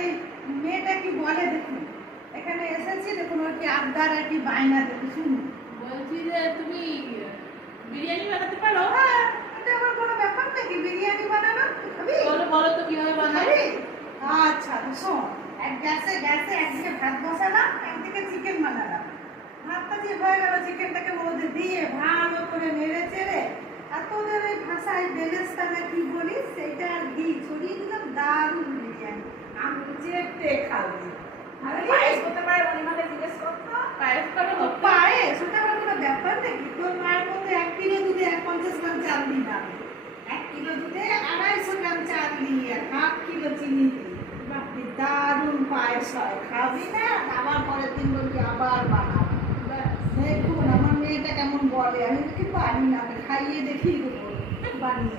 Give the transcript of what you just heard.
এই মেয়েটা কি বলে দেখুন, এখানে এসেছি দেখুন ওর কি আবদার আর কি বায়না দেখুন শুনুন। বলছি যে তুমি বিরিয়ানি বানাতে পারো? হ্যাঁ, এটা আমার কোনো ব্যাপার নাকি বিরিয়ানি বানানো? খাবি? বলো বলো তো কিভাবে বানাই। খাবি? আচ্ছা তো শোন, গ্যাসে একদিকে ভাত বসালাম, একদিকে চিকেন বানালাম। ভাতটা যে হয়ে গেল, চিকেনটাকে মধ্যে দিয়ে ভালো করে নেড়ে চেড়ে আর তোদের ওই ভাষায় বেলেস্তা না কি বলিস সেইটা আর ঘি ছড়িয়ে দিলাম, দারুণ বিরিয়ানি। আমি চেটে খাবি। আরে পায়েস করতে পারে উনি আমাকে জিজ্ঞেস করতো। পায়েস করো? পায়েস ওটা আমার কোনো ব্যাপার নাকি? তোর মায়ের মধ্যে 1 কিলো দুধে 50 গ্রাম চাল দিলাম, 1 কিলো দুধে 250 গ্রাম চাল দিয়ে 1/2 কিলো চিনি দিই, বাপরে দারুণ পায়েস হয়। খাবি না? আবার পরের দিন বলবি আবার বানাবো। দেখুন আমার মেয়েটা কেমন বলে, আমি কি পারি না, আমি খাইয়ে দেখিয়ে দেবো বানিয়ে।